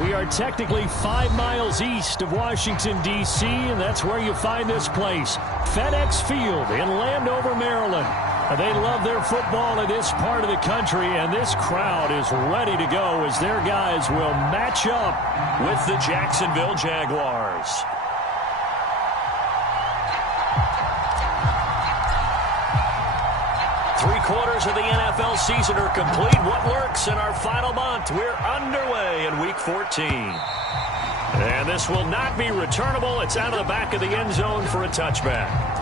We are technically 5 miles east of Washington, D.C., and that's where you find this place, FedEx Field in Landover, Maryland. They love their football in this part of the country, and this crowd is ready to go as their guys will match up with the Jacksonville Jaguars. Three-quarters of the NFL season are complete. What lurks in our final month? We're underway in Week 14. And this will not be returnable. It's out of the back of the end zone for a touchback.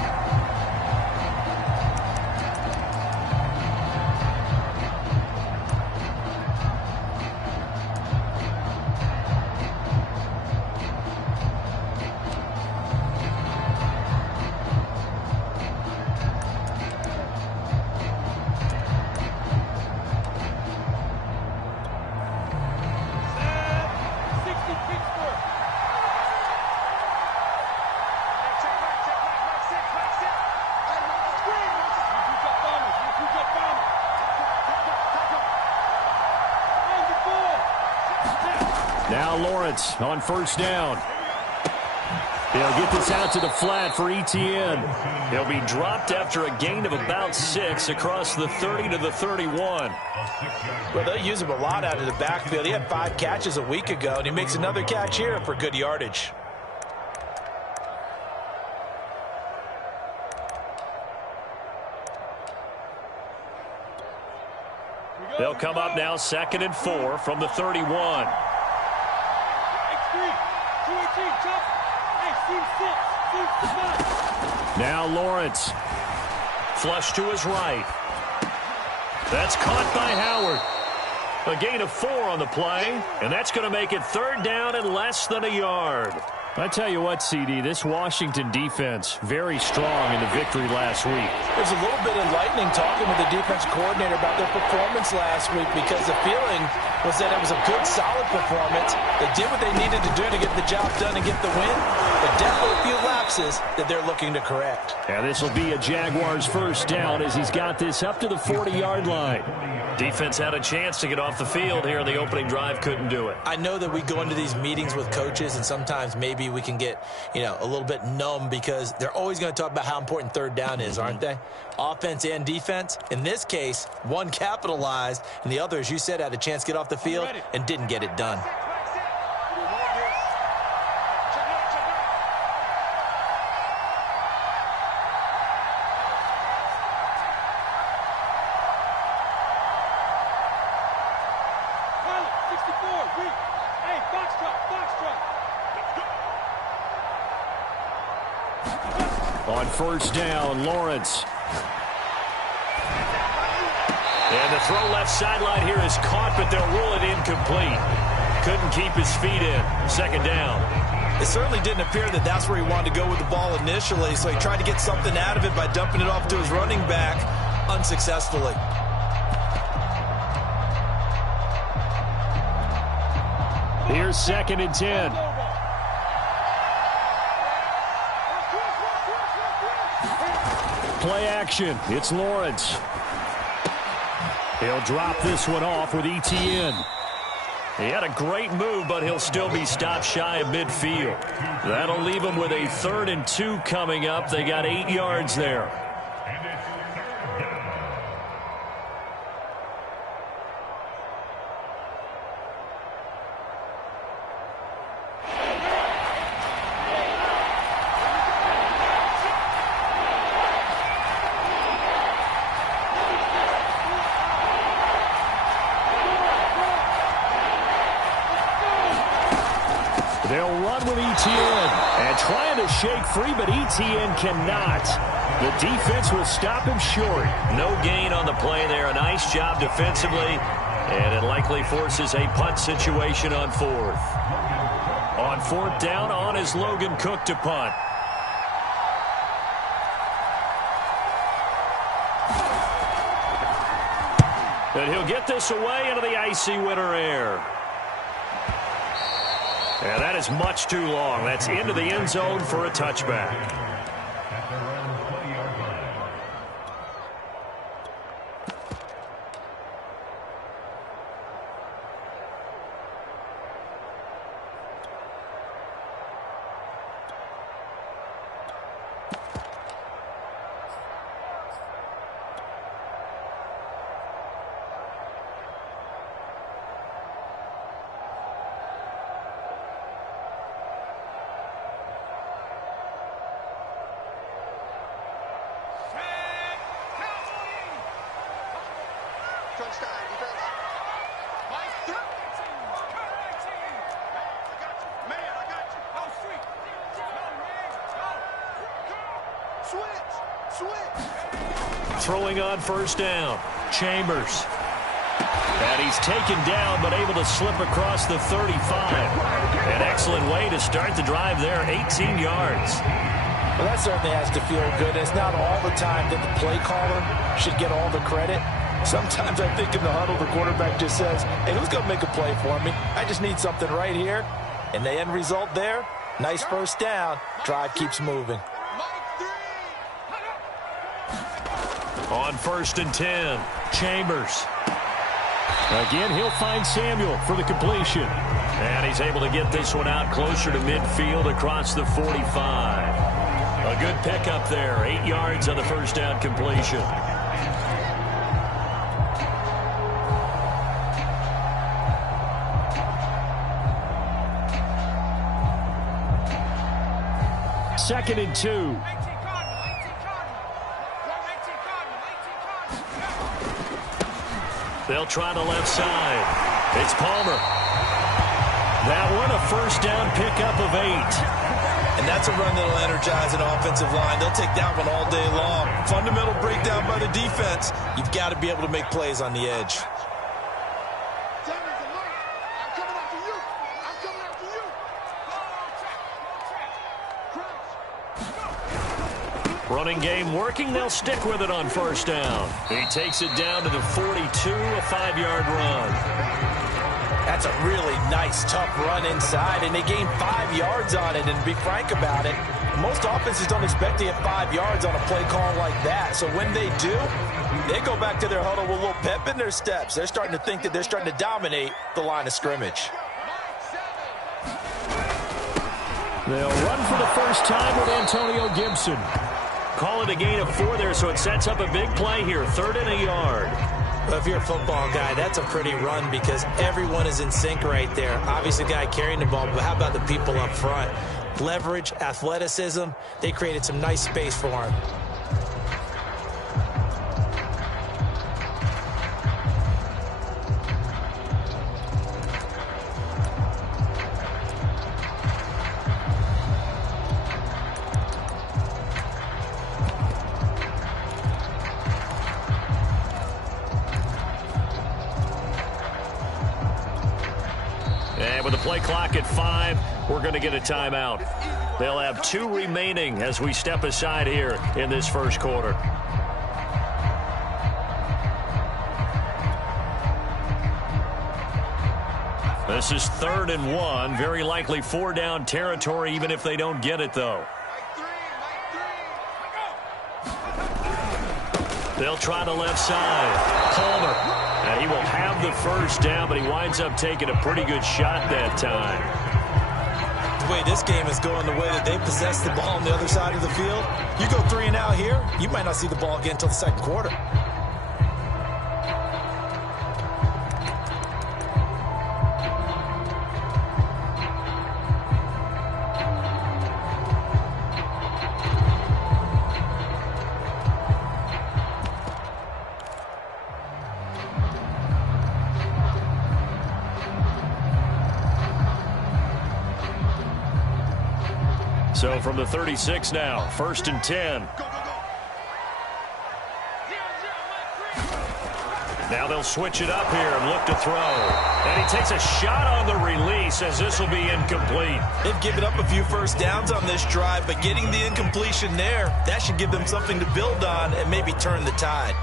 Now Lawrence on first down. He'll get this out to the flat for Etienne. He'll be dropped after a gain of about 6 across the 30 to the 31. Well, they'll use him a lot out of the backfield. He had 5 catches a week ago, and he makes another catch here for good yardage. They'll come up now 2nd and 4 from the 31. Now Lawrence. Flush to his right. That's caught by Howard. A gain of 4 on the play, and that's going to make it 3rd down and less than a yard. I tell you what, CD, this Washington defense, very strong in the victory last week. There's a little bit enlightening talking with the defense coordinator about their performance last week, because the feeling was that it was a good, solid performance. They did what they needed to do to get the job done and get the win, but definitely a few lapses that they're looking to correct. Yeah, this will be a Jaguars first down as he's got this up to the 40-yard line. Defense had a chance to get off the field here in the opening drive, couldn't do it. I know that we go into these meetings with coaches, and sometimes maybe we can get, a little bit numb because they're always going to talk about how important 3rd down is, aren't they? Offense and defense. In this case, one capitalized, and the other, as you said, had a chance to get off the field and didn't get it done. On first down, Lawrence. And the throw left sideline here is caught, but they'll rule it incomplete. Couldn't keep his feet in. 2nd down. It certainly didn't appear that that's where he wanted to go with the ball initially, so he tried to get something out of it by dumping it off to his running back unsuccessfully. Here's 2nd and 10. Play action. It's Lawrence. He'll drop this one off with Etienne. He had a great move, but he'll still be stopped shy of midfield. That'll leave him with a 3rd and 2 coming up. They got 8 yards there. They'll run with Etienne and trying to shake free, but Etienne cannot. The defense will stop him short. No gain on the play there. A nice job defensively, and it likely forces a punt situation on 4th. On 4th down, on is Logan Cook to punt. And he'll get this away into the icy winter air. And that is much too long. That's into the end zone for a touchback. Throwing on first down, Chambers. And he's taken down, but able to slip across the 35. An excellent way to start the drive there, 18 yards. Well, that certainly has to feel good. It's not all the time that the play caller should get all the credit. Sometimes I think in the huddle, the quarterback just says, hey, who's going to make a play for me? I just need something right here. And the end result there, nice first down. Drive keeps moving. On 1st and 10, Chambers. Again, he'll find Samuel for the completion. And he's able to get this one out closer to midfield across the 45. A good pickup there, 8 yards on the first down completion. Second and 2. They'll try the left side. It's Palmer. That one, a first down pickup of 8. And that's a run that'll energize an offensive line. They'll take that one all day long. Fundamental breakdown by the defense. You've got to be able to make plays on the edge. Running game working. They'll stick with it on first down. He takes it down to the 42, a 5-yard run. That's a really nice, tough run inside, and they gain 5 yards on it. And to be frank about it, most offenses don't expect to get 5 yards on a play call like that. So when they do, they go back to their huddle with a little pep in their steps. They're starting to think that they're starting to dominate the line of scrimmage. They'll run for the first time with Antonio Gibson. Call it a gain of 4 there, so it sets up a big play here, 3rd and a yard. Well, if you're a football guy, that's a pretty run because everyone is in sync right there. Obviously, the guy carrying the ball, but how about the people up front? Leverage, athleticism, they created some nice space for him. And with the play clock at 5, we're going to get a timeout. They'll have 2 remaining as we step aside here in this first quarter. This is 3rd and 1. Very likely 4-down territory, even if they don't get it, though. They'll try the left side. Palmer. And he will have the first down, but he winds up taking a pretty good shot that time. The way this game is going, the way that they possess the ball on the other side of the field, you go 3 and out here, you might not see the ball again until the second quarter. So from the 36 now, 1st and 10. Now they'll switch it up here and look to throw. And he takes a shot on the release as this will be incomplete. They've given up a few first downs on this drive, but getting the incompletion there, that should give them something to build on and maybe turn the tide.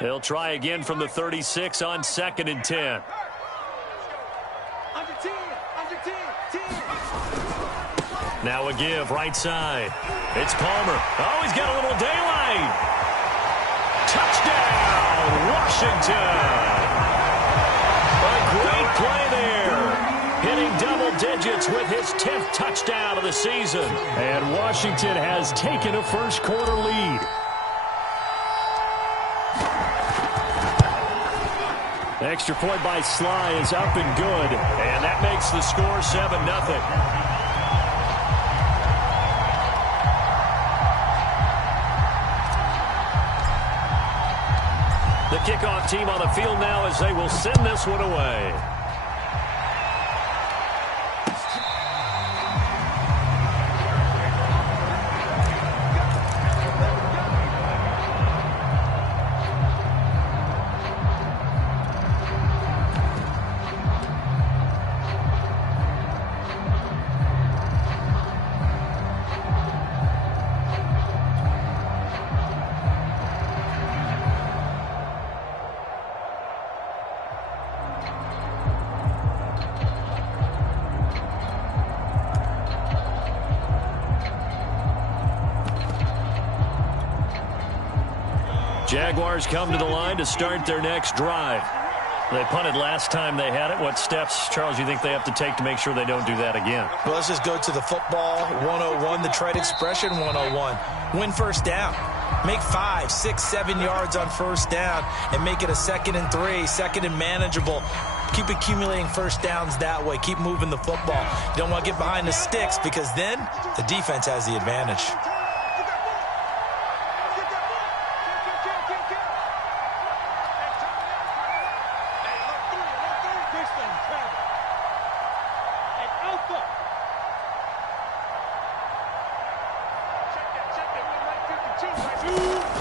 They'll try again from the 36 on 2nd and 10. Now a give right side. It's Palmer. Oh, he's got a little daylight. Touchdown, Washington. play there. Hitting double digits with his 10th touchdown of the season. And Washington has taken a first quarter lead. The extra point by Sly is up and good. And that makes the score 7-0. The kickoff team on the field now as they will send this one away. Jaguars come to the line to start their next drive. They punted last time they had it. What steps, Charles, you think they have to take to make sure they don't do that again? Well, let's just go to the football 101, the trade expression 101. Win first down. Make 5, 6, 7 yards on first down and make it a 2nd and 3, 2nd and manageable. Keep accumulating first downs that way. Keep moving the football. You don't want to get behind the sticks because then the defense has the advantage.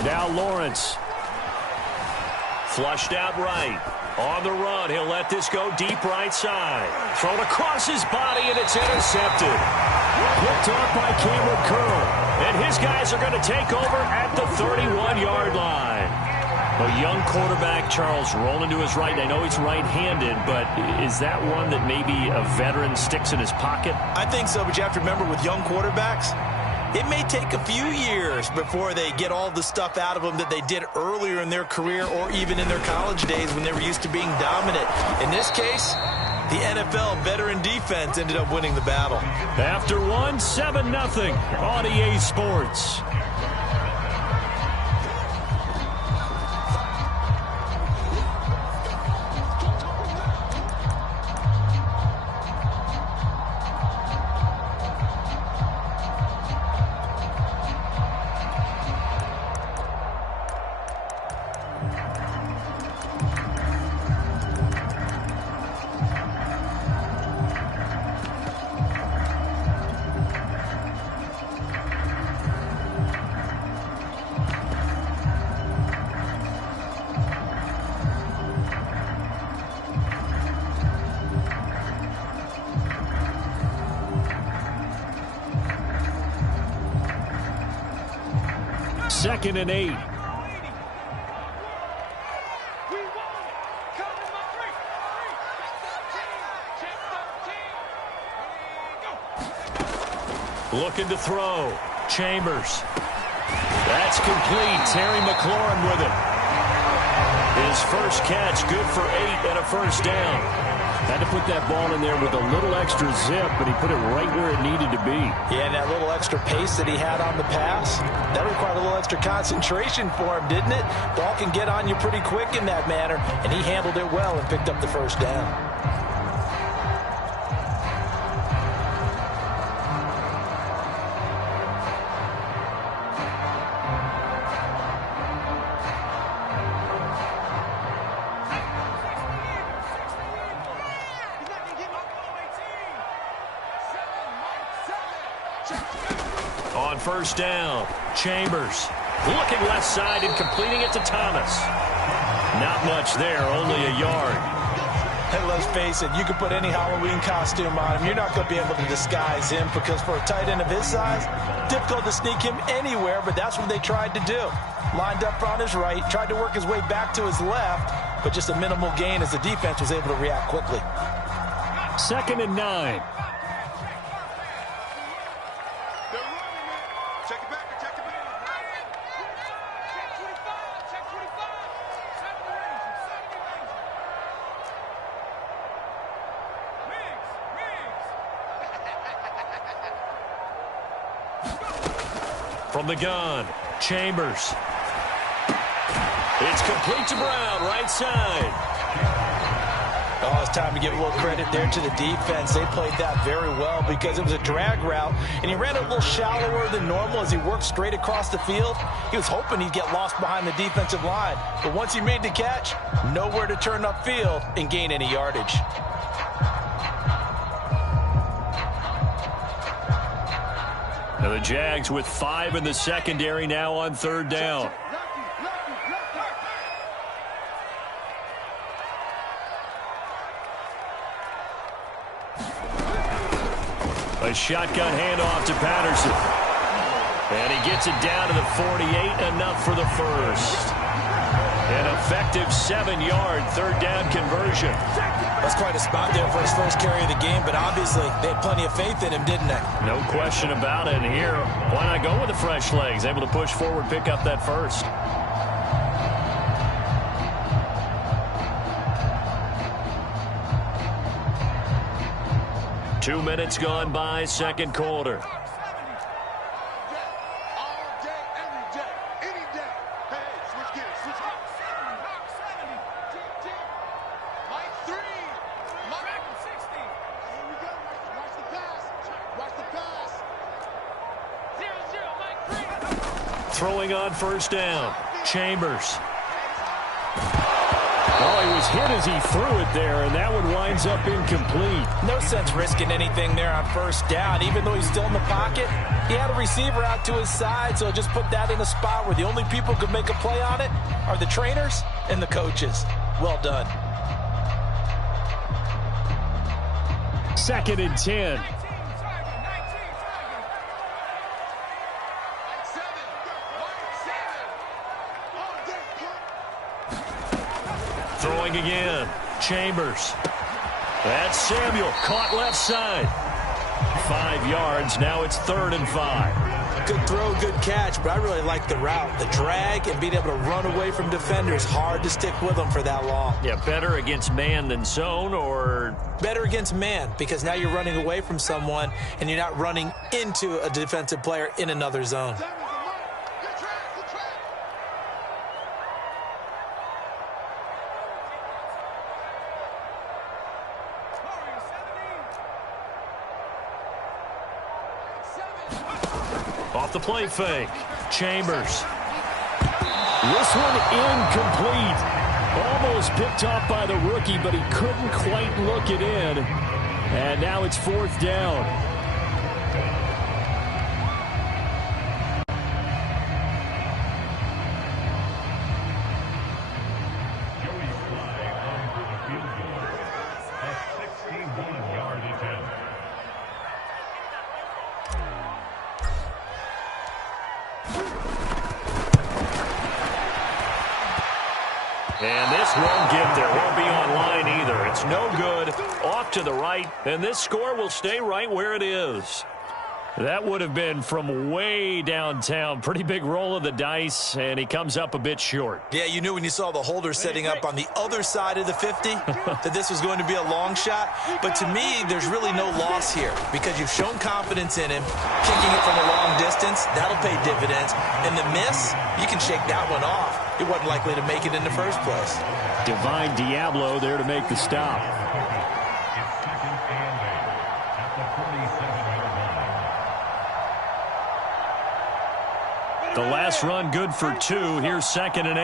Now Lawrence. Flushed out right. On the run, he'll let this go deep right side. Thrown across his body, and it's intercepted. Picked off by Cameron Curl. And his guys are going to take over at the 31-yard line. A young quarterback, Charles, rolling to his right. I know he's right-handed, but is that one that maybe a veteran sticks in his pocket? I think so, but you have to remember with young quarterbacks, it may take a few years before they get all the stuff out of them that they did earlier in their career or even in their college days when they were used to being dominant. In this case, the NFL veteran defense ended up winning the battle. After one, 7-0 on EA Sports. Second and 8. Looking to throw. Chambers. That's complete. Terry McLaurin with it. His first catch, good for 8 and a first down. Had to put that ball in there with a little extra zip, but he put it right where it needed to be. Yeah, and that little extra pace that he had on the pass, that required a little extra concentration for him, didn't it? Ball can get on you pretty quick in that manner, and he handled it well and picked up the first down. On first down, Chambers looking left side and completing it to Thomas. Not much there, only a yard. And let's face it, you can put any Halloween costume on him. You're not going to be able to disguise him because for a tight end of his size, difficult to sneak him anywhere, but that's what they tried to do. Lined up on his right, tried to work his way back to his left, but just a minimal gain as the defense was able to react quickly. Second and 9. From the gun, Chambers. It's complete to Brown, right side. Oh, it's time to give a little credit there to the defense. They played that very well because it was a drag route, and he ran it a little shallower than normal as he worked straight across the field. He was hoping he'd get lost behind the defensive line, but once he made the catch, nowhere to turn upfield and gain any yardage. Now the Jags with 5 in the secondary now on 3rd down. A shotgun handoff to Patterson. And he gets it down to the 48, enough for the first. An effective 7-yard 3rd down conversion. That's quite a spot there for his first carry of the game, but obviously they had plenty of faith in him, didn't they? No question about it. And here, why not go with the fresh legs? Able to push forward, pick up that first. Two minutes gone by, second quarter. Throwing on 1st down. Chambers. Oh, he was hit as he threw it there, and that one winds up incomplete. No sense risking anything there on 1st down. Even though he's still in the pocket, he had a receiver out to his side, so just put that in a spot where the only people who can make a play on it are the trainers and the coaches. Well done. 2nd and 10. Throwing again. Chambers. That's Samuel. Caught left side. 5 yards. Now it's 3rd and 5. Good throw, good catch, but I really like the route. The drag and being able to run away from defenders. Hard to stick with them for that long. Yeah, better against man than zone, or? Better against man, because now you're running away from someone and you're not running into a defensive player in another zone. Off the play fake. Chambers. This one incomplete. Almost picked off by the rookie, but he couldn't quite look it in. And now it's 4th down. And this won't get there. Won't be online either. It's no good. Off to the right. And this score will stay right where it is. That would have been from way downtown. Pretty big roll of the dice, and he comes up a bit short. Yeah, you knew when you saw the holder setting up on the other side of the 50 that this was going to be a long shot. But to me, there's really no loss here because you've shown confidence in him. Kicking it from a long distance, that'll pay dividends. And the miss, you can shake that one off. He wasn't likely to make it in the first place. Divine Diablo there to make the stop. The last run good for 2. Here's 2nd and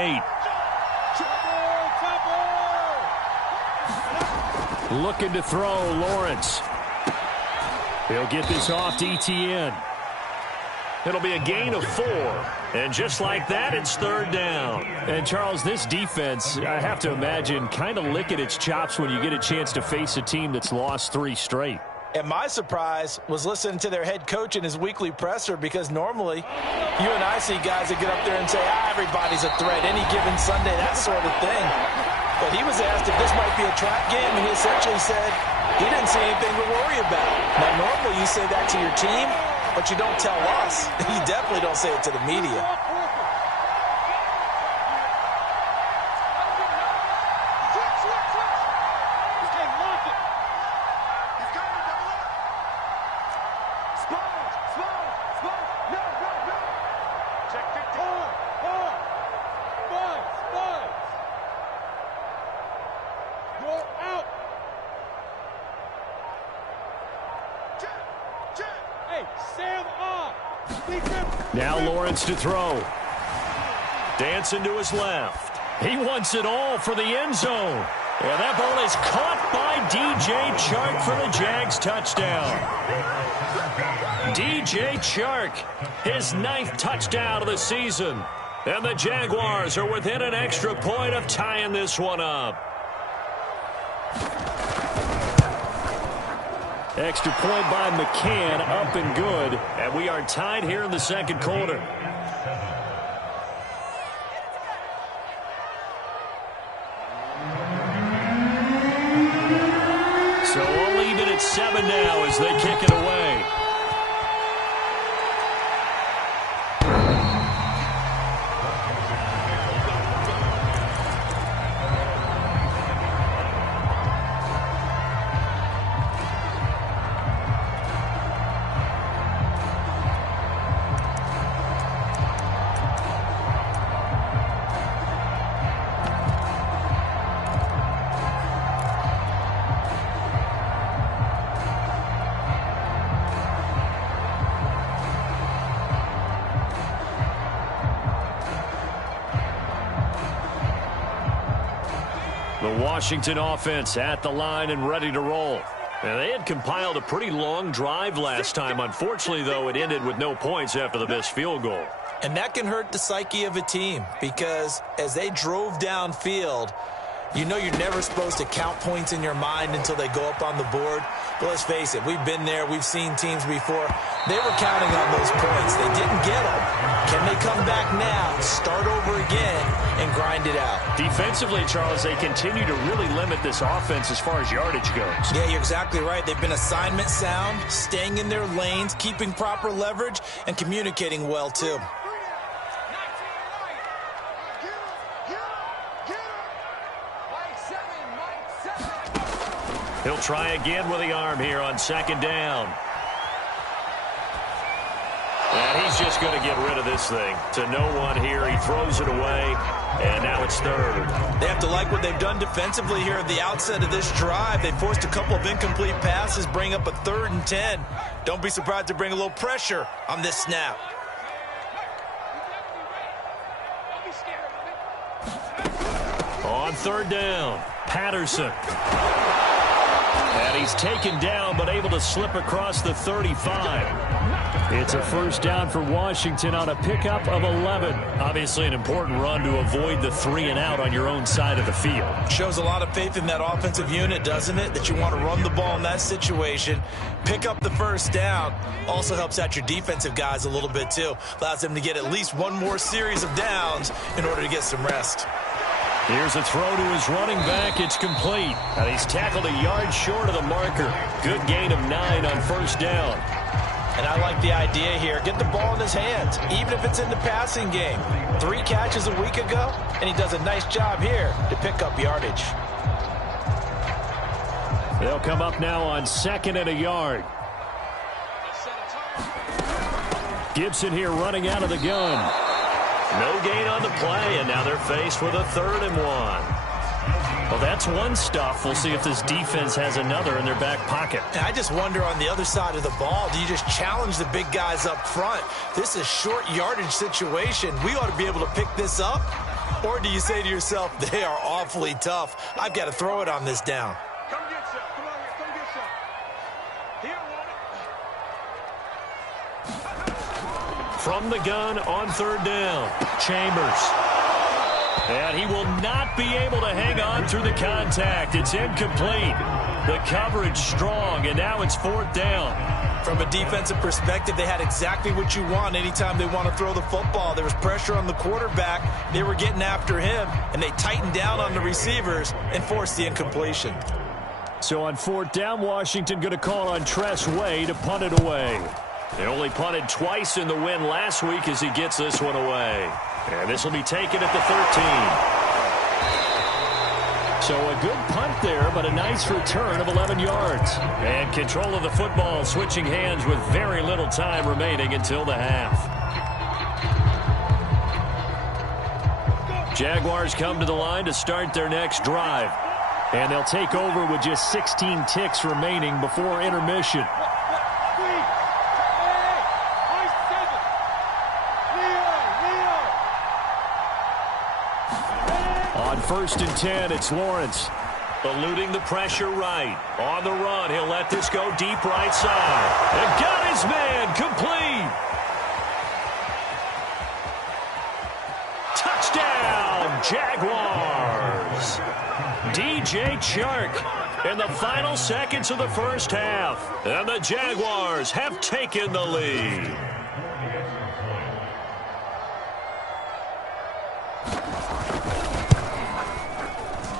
8. Looking to throw, Lawrence. He'll get this off to ETN. It'll be a gain of 4. And just like that, it's 3rd down. And, Charles, this defense, I have to imagine, kind of licking its chops when you get a chance to face a team that's lost 3 straight. And my surprise was listening to their head coach in his weekly presser because normally you and I see guys that get up there and say, everybody's a threat any given Sunday, that sort of thing. But he was asked if this might be a trap game, and he essentially said he didn't see anything to worry about. Now, normally you say that to your team, but you don't tell us. You definitely don't say it to the media. Now Lawrence to throw. Dancing to his left. He wants it all for the end zone. And that ball is caught by DJ Chark for the Jags touchdown. DJ Chark, his 9th touchdown of the season. And the Jaguars are within an extra point of tying this one up. Extra point by McCann, up and good. And we are tied here in the second quarter. So we'll leave it at 7 now as they kick it away. The Washington offense at the line and ready to roll. And they had compiled a pretty long drive last time. Unfortunately, though, it ended with no points after the missed field goal. And that can hurt the psyche of a team because as they drove downfield, you know you're never supposed to count points in your mind until they go up on the board. But let's face it, we've been there. We've seen teams before. They were counting on those points. They didn't get them. Can they come back now, start over again, and grind it out? Defensively, Charles, they continue to really limit this offense as far as yardage goes. Yeah, you're exactly right. They've been assignment sound, staying in their lanes, keeping proper leverage, and communicating well, too. He'll try again with the arm here on second down. And he's just going to get rid of this thing to no one here. He throws it away, and now it's third. They have to like what they've done defensively here at the outset of this drive. They forced a couple of incomplete passes, bring up a 3rd and 10. Don't be surprised to bring a little pressure on this snap. On third down, Patterson. And he's taken down, but able to slip across the 35. It's a first down for Washington on a pickup of 11. Obviously an important run to avoid the 3 and out on your own side of the field. Shows a lot of faith in that offensive unit, doesn't it? That you want to run the ball in that situation. Pick up the first down. Also helps out your defensive guys a little bit, too. Allows them to get at least one more series of downs in order to get some rest. Here's a throw to his running back. It's complete. And he's tackled a yard short of the marker. Good gain of 9 on first down. And I like the idea here. Get the ball in his hands, even if it's in the passing game. 3 catches a week ago, and he does a nice job here to pick up yardage. They'll come up now on 2nd and a yard. Gibson here running out of the gun. No gain on the play, and now they're faced with a 3rd and 1. Well, that's one stuff. We'll see if this defense has another in their back pocket. And I just wonder on the other side of the ball, do you just challenge the big guys up front? This is a short yardage situation. We ought to be able to pick this up. Or do you say to yourself, they are awfully tough. I've got to throw it on this down. Come get some. Come on here. Come get some. Here, From the gun on 3rd down, Chambers. And he will not be able to hang on through the contact. It's incomplete. The coverage strong, and now it's 4th down. From a defensive perspective, they had exactly what you want anytime they want to throw the football. There was pressure on the quarterback. They were getting after him, and they tightened down on the receivers and forced the incompletion. So on 4th down, Washington going to call on Tress Way to punt it away. They only punted twice in the win last week as he gets this one away. And this will be taken at the 13. So a good punt there, but a nice return of 11 yards. And control of the football, switching hands with very little time remaining until the half. Jaguars come to the line to start their next drive. And they'll take over with just 16 ticks remaining before intermission. 1st and 10. It's Lawrence. Eluding the pressure right. On the run, he'll let this go deep right side. And got his man complete. Touchdown, Jaguars. DJ Chark in the final seconds of the first half. And the Jaguars have taken the lead.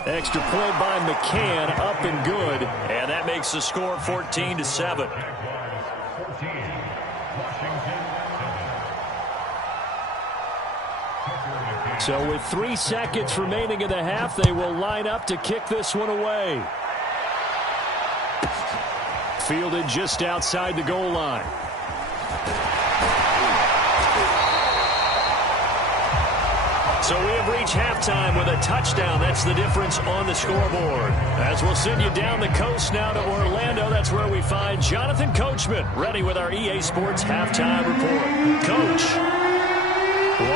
Extra point by McCann, up and good. And that makes the score 14-7. So with 3 seconds remaining in the half, they will line up to kick this one away. Fielded just outside the goal line. So we have reached halftime with a touchdown. That's the difference on the scoreboard. As we'll send you down the coast now to Orlando, that's where we find Jonathan Coachman, ready with our EA Sports halftime report. Coach.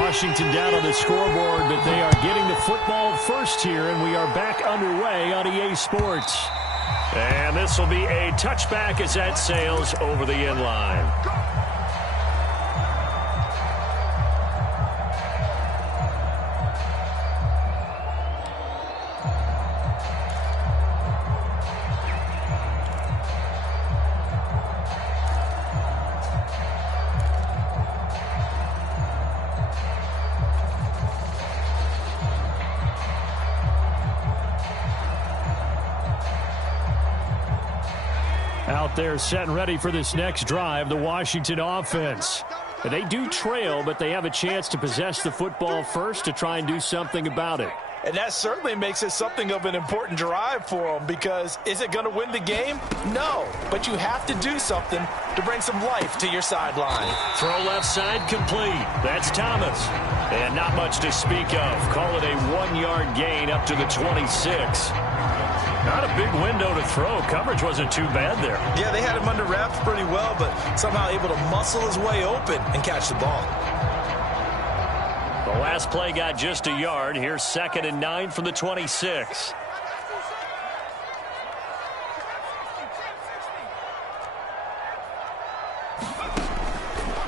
Washington down on the scoreboard, but they are getting the football first here, and we are back underway on EA Sports. And this will be a touchback as that sails over the end line. Out there set and ready for this next drive, the Washington offense. They do trail, but they have a chance to possess the football first to try and do something about it. And that certainly makes it something of an important drive for them, because is it going to win the game? No, but you have to do something to bring some life to your sideline. Throw left side complete. That's Thomas. And not much to speak of. Call it a 1-yard gain up to the 26. Not a big window to throw. Coverage wasn't too bad there. Yeah, they had him under wraps pretty well, but somehow able to muscle his way open and catch the ball. The last play got just a yard. Here's 2nd and 9 from the 26.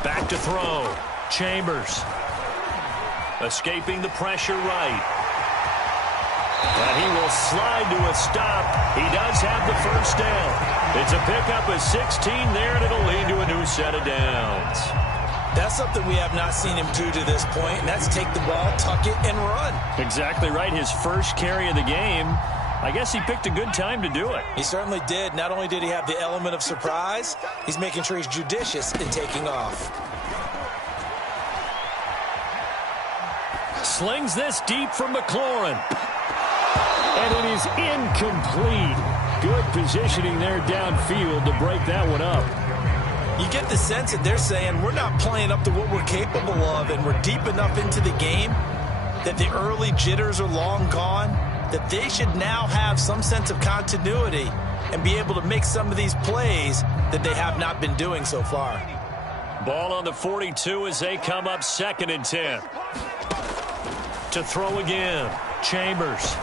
Back to throw. Chambers. Escaping the pressure right. And he will slide to a stop. He does have the first down. It's a pickup of 16 there, and it'll lead to a new set of downs. That's something we have not seen him do to this point, and that's take the ball, tuck it, and run. Exactly right. His first carry of the game. I guess he picked a good time to do it. He certainly did. Not only did he have the element of surprise, he's making sure he's judicious in taking off. Slings this deep from McLaurin. And it is incomplete. Good positioning there downfield to break that one up. You get the sense that they're saying we're not playing up to what we're capable of, and we're deep enough into the game that the early jitters are long gone, that they should now have some sense of continuity and be able to make some of these plays that they have not been doing so far. Ball on the 42 as they come up 2nd and 10. To throw again. Chambers.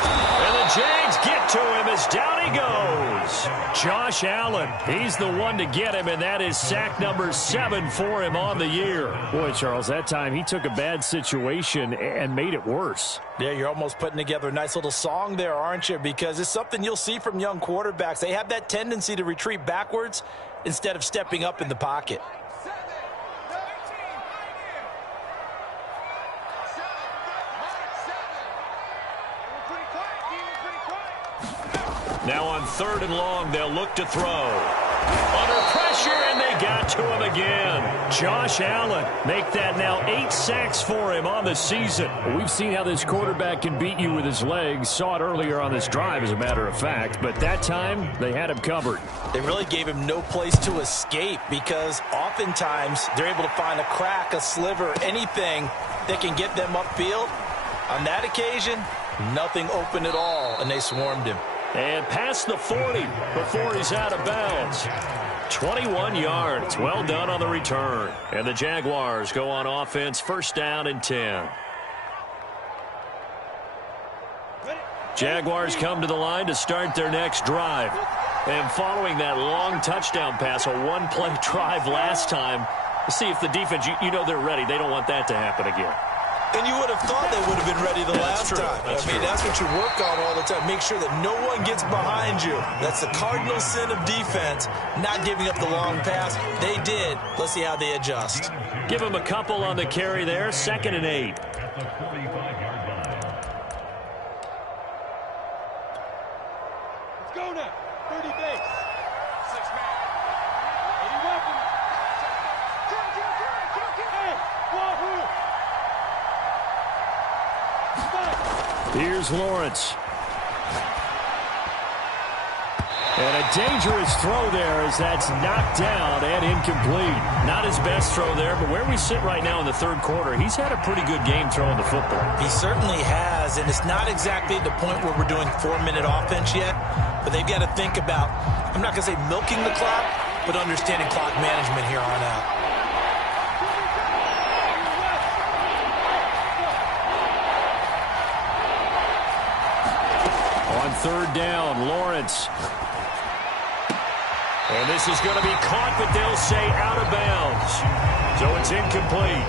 And the Jags get to him as down he goes. Josh Allen, he's the one to get him, and that is sack number 7 for him on the year. Boy, Charles, that time he took a bad situation and made it worse. Yeah, you're almost putting together a nice little song there, aren't you? Because it's something you'll see from young quarterbacks. They have that tendency to retreat backwards instead of stepping up in the pocket. Now on 3rd and long, they'll look to throw. Under pressure, and they got to him again. Josh Allen, make that now 8 sacks for him on the season. We've seen how this quarterback can beat you with his legs. Saw it earlier on this drive, as a matter of fact. But that time, they had him covered. They really gave him no place to escape, because oftentimes they're able to find a crack, a sliver, anything that can get them upfield. On that occasion, nothing open at all, and they swarmed him. And past the 40 before he's out of bounds. 21 yards. Well done on the return. And the Jaguars go on offense, 1st down and 10. Jaguars come to the line to start their next drive. And following that long touchdown pass, a one-play drive last time, let's see if the defense, you know they're ready. They don't want that to happen again. And you would have thought they would have been ready the last time. That's what you work on all the time. Make sure that no one gets behind you. That's the cardinal sin of defense, not giving up the long pass. They did. Let's see how they adjust. Give them a couple on the carry there. 2nd and 8. Let's go now. 30 base. 6 man. 80 weapons. Hey, wahoo! Here's Lawrence. And a dangerous throw there as that's knocked down and incomplete. Not his best throw there, but where we sit right now in the 3rd quarter, he's had a pretty good game throwing the football. He certainly has, and it's not exactly at the point where we're doing 4-minute offense yet, but they've got to think about, I'm not going to say milking the clock, but understanding clock management here on out. On 3rd down, Lawrence. And this is going to be caught, but they'll say out of bounds. So it's incomplete.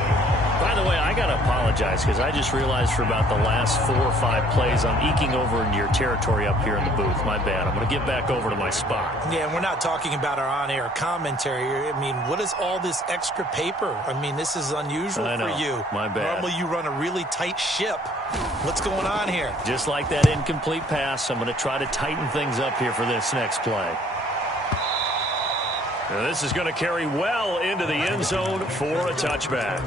By the way, I got to apologize because I just realized for about the last 4 or 5 plays, I'm eking over into your territory up here in the booth. My bad. I'm going to get back over to my spot. Yeah, and we're not talking about our on-air commentary. I mean, what is all this extra paper? I mean, this is unusual for you. My bad. Normally you run a really tight ship. What's going on here? Just like that incomplete pass, I'm going to try to tighten things up here for this next play. Now this is going to carry well into the end zone for a touchback.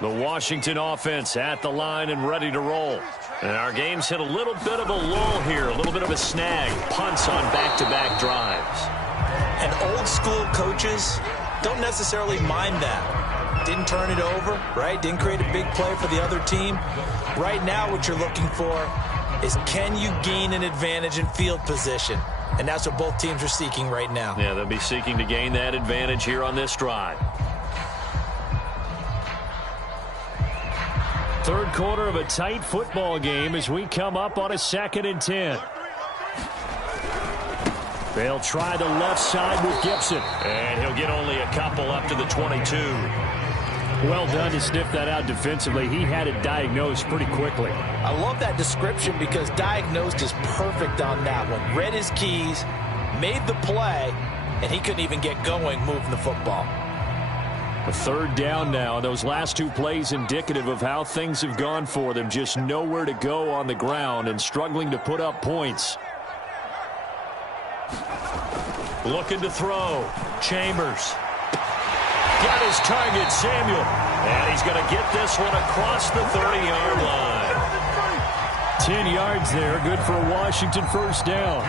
The Washington offense at the line and ready to roll. And our game's hit a little bit of a lull here, a little bit of a snag. Punts on back-to-back drives. And old-school coaches don't necessarily mind that. Didn't turn it over, right? Didn't create a big play for the other team. Right now what you're looking for is can you gain an advantage in field position? And that's what both teams are seeking right now. Yeah, they'll be seeking to gain that advantage here on this drive. 3rd quarter of a tight football game as we come up on a 2nd and 10. They'll try the left side with Gibson. And he'll get only a couple up to the 22. Well done to sniff that out defensively. He had it diagnosed pretty quickly. I love that description because diagnosed is perfect on that one. Read his keys, made the play, and he couldn't even get going moving the football. A 3rd down now. Those last 2 plays indicative of how things have gone for them. Just nowhere to go on the ground and struggling to put up points. Looking to throw. Chambers. Got his target, Samuel. And he's going to get this one across the 30-yard line. 10 yards there. Good for a Washington 1st down.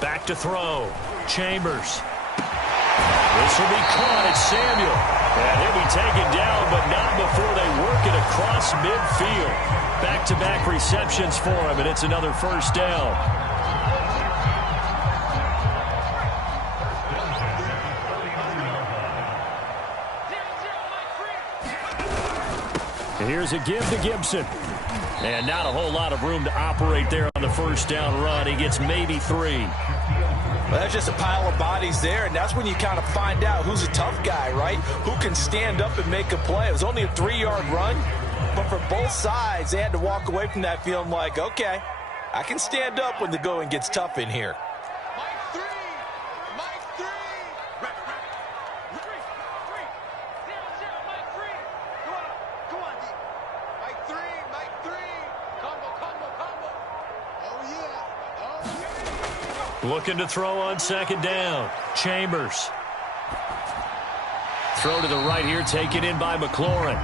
Back to throw. Chambers. This will be caught at Samuel. And he'll be taken down, but not before they work it across midfield. Back-to-back receptions for him, and it's another 1st down. Here's a give to Gibson. And not a whole lot of room to operate there on the 1st down run. He gets maybe 3. Well, that's just a pile of bodies there, and that's when you kind of find out who's a tough guy, right? Who can stand up and make a play. It was only a 3-yard run, but for both sides, they had to walk away from that feeling like, okay, I can stand up when the going gets tough in here. Oh, yeah. Looking to throw on second down. Chambers. Throw to the right here, taken in by McLaurin.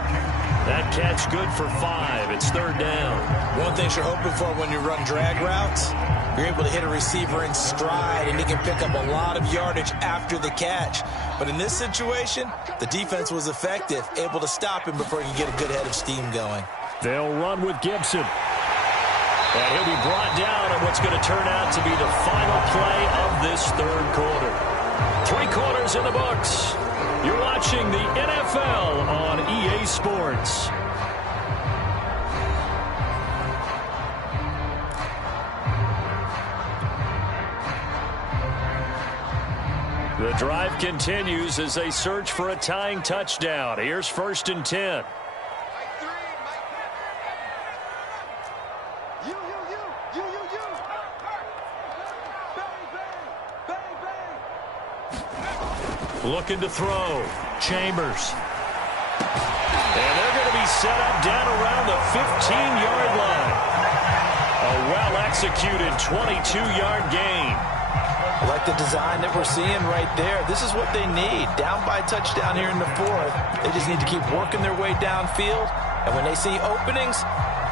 That catch good for 5. It's third down. One thing you're hoping for when you run drag routes, you're able to hit a receiver in stride, and he can pick up a lot of yardage after the catch. But in this situation, the defense was effective, able to stop him before he can get a good head of steam going. They'll run with Gibson. And he'll be brought down on what's going to turn out to be the final play of this third quarter. 3 quarters in the books. You're watching the NFL on EA Sports. The drive continues as they search for a tying touchdown. Here's 1st and 10. Looking to throw. Chambers. And they're going to be set up down around the 15-yard line. A well-executed 22-yard gain. I like the design that we're seeing right there. This is what they need. Down by a touchdown here in the 4th. They just need to keep working their way downfield. And when they see openings,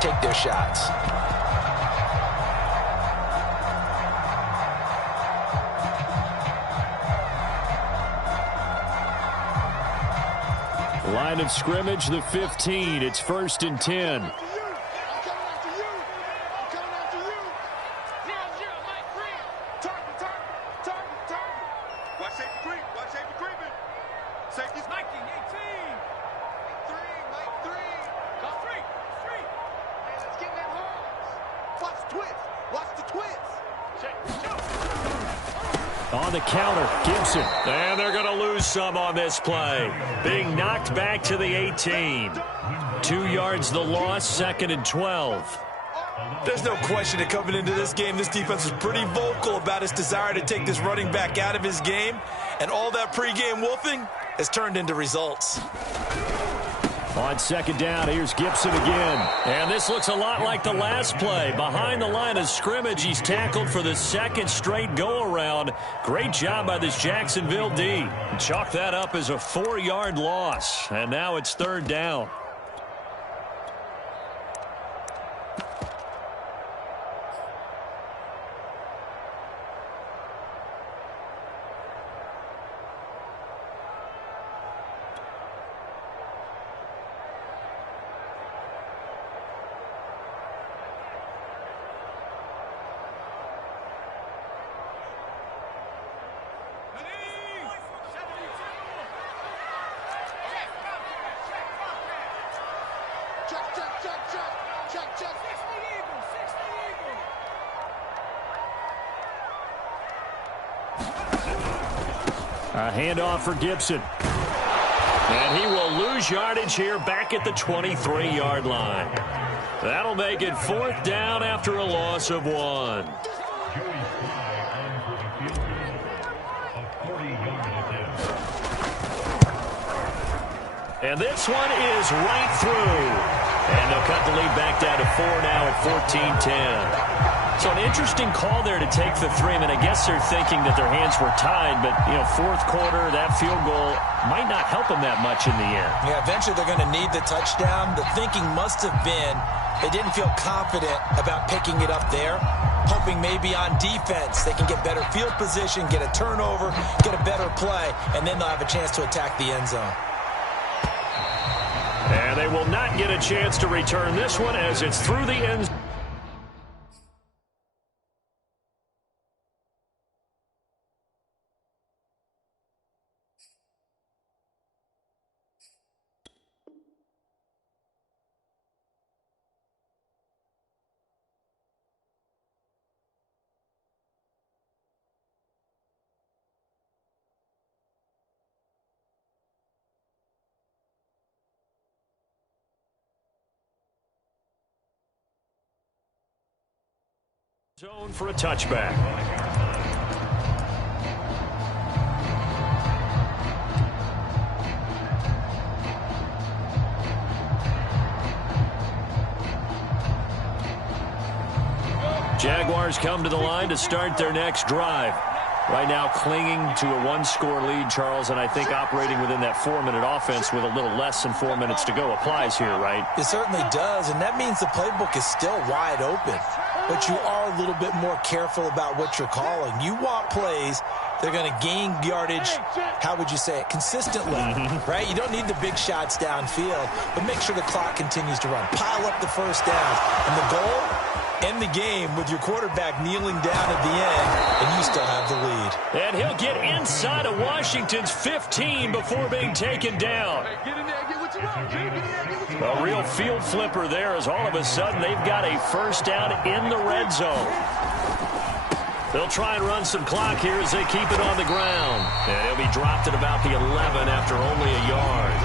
take their shots. Line of scrimmage, the 15. It's 1st and 10. On the counter, Gibson. And they're going to lose some on this play. Being knocked back to the 18. 2 yards the loss, 2nd and 12. There's no question that coming into this game, this defense is pretty vocal about its desire to take this running back out of his game. And all that pregame wolfing has turned into results. On second down, here's Gibson again. And this looks a lot like the last play. Behind the line of scrimmage, he's tackled for the 2nd straight go-around. Great job by this Jacksonville D. Chalk that up as a 4-yard loss. And now it's 3rd down. A handoff for Gibson. And he will lose yardage here back at the 23-yard line. That'll make it 4th down after a loss of 1. And this one is right through. And they'll cut the lead back down to 4 now at 14-10. So an interesting call there to take the 3. I mean, I guess they're thinking that their hands were tied, but, you know, 4th quarter, that field goal might not help them that much in the end. Yeah, eventually they're going to need the touchdown. The thinking must have been they didn't feel confident about picking it up there, hoping maybe on defense they can get better field position, get a turnover, get a better play, and then they'll have a chance to attack the end zone. And they will not get a chance to return this one as it's through the end zone. Zone for a touchback. Jaguars Jaguars come to the line to start their next drive. Right now clinging to a one-score lead, Charles, and I think operating within that 4-minute offense with a little less than 4 minutes to go applies here, right? It certainly does, and that means the playbook is still wide open. But you are a little bit more careful about what you're calling. You want plays they're going to gain yardage, how would you say it, consistently, right? You don't need the big shots downfield, but make sure the clock continues to run. Pile up the first downs. And the goal, end the game with your quarterback kneeling down at the end, and you still have the lead. And he'll get inside of Washington's 15 before being taken down. A real field flipper there as all of a sudden they've got a first down in the red zone. They'll try and run some clock here as they keep it on the ground. And he'll be dropped at about the 11 after only a yard.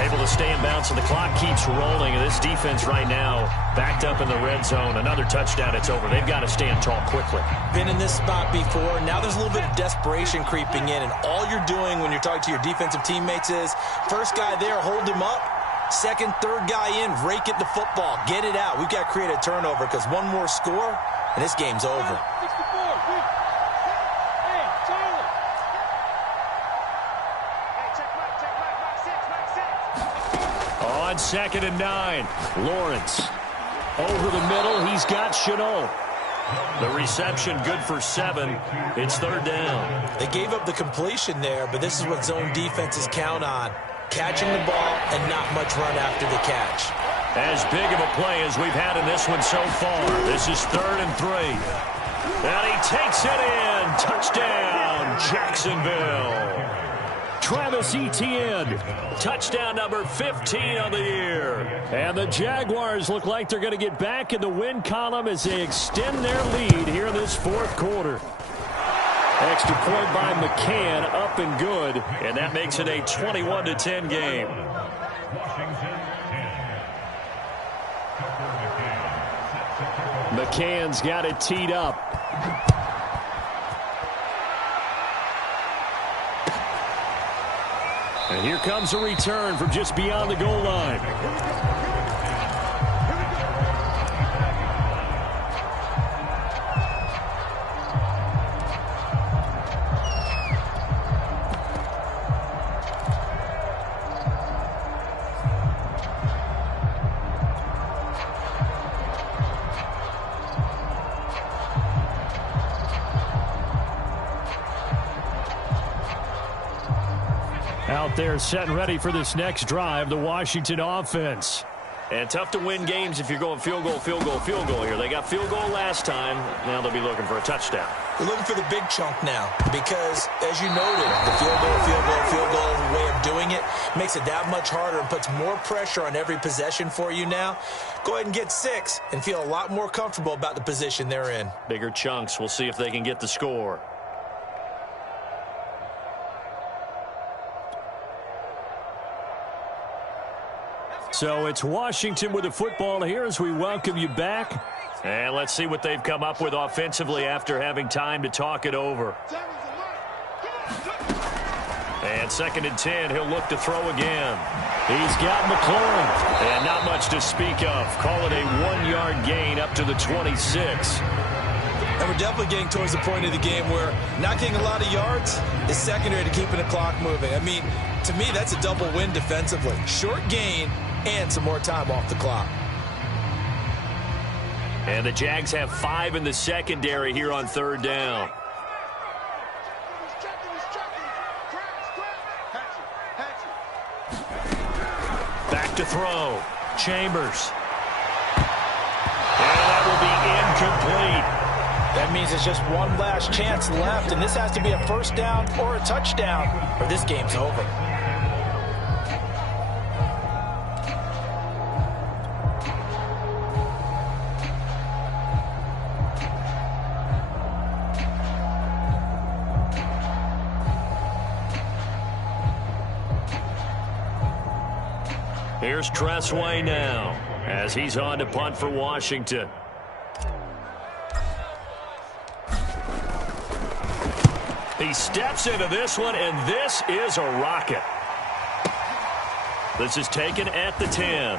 Able to stay in bounds, so the clock keeps rolling. And this defense right now backed up in the red zone. Another touchdown, it's over. They've got to stand tall quickly. Been in this spot before. Now there's a little bit of desperation creeping in. And all you're doing when you're talking to your defensive teammates is, first guy there, hold him up. Second, third guy in, rake it to football. Get it out. We've got to create a turnover because one more score, and this game's over. On 2nd and 9, Lawrence. Over the middle, he's got Chenault. The reception good for 7. It's 3rd down. They gave up the completion there, but this is what zone defenses count on. Catching the ball and not much run after the catch. As big of a play as we've had in this one so far. This is 3rd and 3. And he takes it in. Touchdown, Jacksonville. Travis Etienne, touchdown number 15 on the year. And the Jaguars look like they're going to get back in the win column as they extend their lead here in this 4th quarter. Extra point by McCann, up and good. And that makes it a 21-10 game. McCann's got it teed up. And here comes a return from just beyond the goal line. Out there set and ready for this next drive, the Washington offense. And tough to win games if you're going field goal, field goal, field goal here. They got field goal last time. Now they'll be looking for a touchdown. They're looking for the big chunk now because, as you noted, the field goal way of doing it makes it that much harder and puts more pressure on every possession for you now. Go ahead and get 6 and feel a lot more comfortable about the position they're in. Bigger chunks. We'll see if they can get the score. So it's Washington with the football here as we welcome you back. And let's see what they've come up with offensively after having time to talk it over. And 2nd and 10, he'll look to throw again. He's got McLaurin. And not much to speak of. Call it a 1-yard gain up to the 26. And we're definitely getting towards the point of the game where not getting a lot of yards is secondary to keeping the clock moving. I mean, to me, that's a double win defensively. Short gain and some more time off the clock. And the Jags have 5 in the secondary here on 3rd down. Back to throw. Chambers. And that will be incomplete. That means it's just one last chance left, and this has to be a first down or a touchdown, or this game's over. Here's Tressway now as he's on to punt for Washington. He steps into this one, and this is a rocket. This is taken at the 10.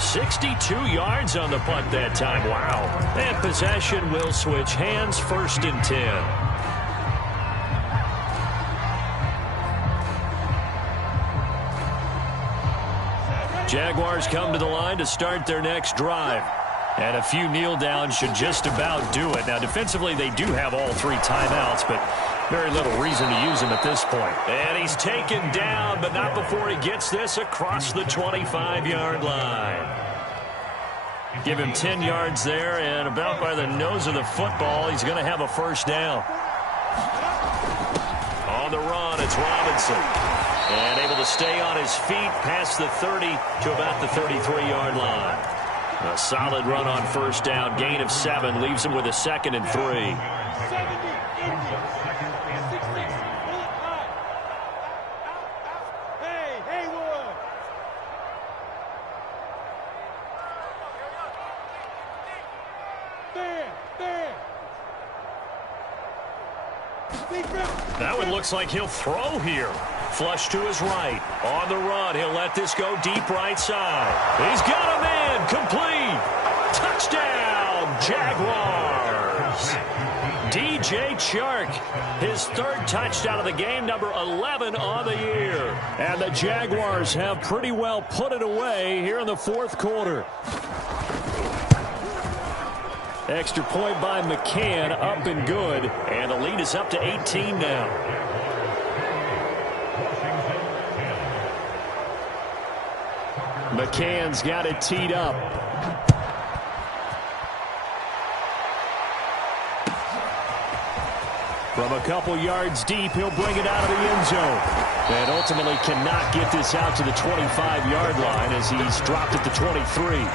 62 yards on the punt that time. Wow. And possession will switch hands, 1st and 10. Jaguars come to the line to start their next drive. And a few kneel downs should just about do it. Now, defensively, they do have all 3 timeouts, but very little reason to use them at this point. And he's taken down, but not before he gets this across the 25-yard line. Give him 10 yards there, and about by the nose of the football, he's going to have a 1st down. On the run, it's Robinson. And able to stay on his feet past the 30 to about the 33-yard line. A solid run on 1st down. Gain of 7 leaves him with a 2nd and 3. 70, 66, Hey, Haywood. There. That one looks like he'll throw here. Flush to his right. On the run, he'll let this go deep right side. He's got a man. Complete. Touchdown, Jaguars. DJ Chark, his 3rd touchdown of the game, number 11 on the year. And the Jaguars have pretty well put it away here in the 4th quarter. Extra point by McCann, up and good. And the lead is up to 18 now. McCann's got it teed up. From a couple yards deep, he'll bring it out of the end zone. And ultimately cannot get this out to the 25-yard line as he's dropped at the 23.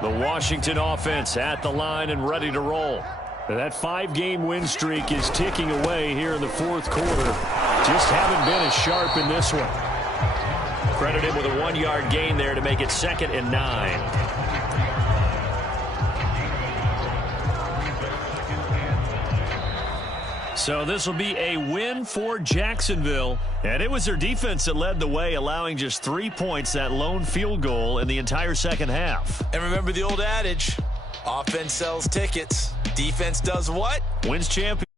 The Washington offense at the line and ready to roll. That 5-game win streak is ticking away here in the 4th quarter. Just haven't been as sharp in this one. Credit him with a 1-yard gain there to make it 2nd and 9. So this will be a win for Jacksonville. And it was their defense that led the way, allowing just 3 points, that lone field goal in the entire 2nd half. And remember the old adage, offense sells tickets. Defense does what? Wins champions.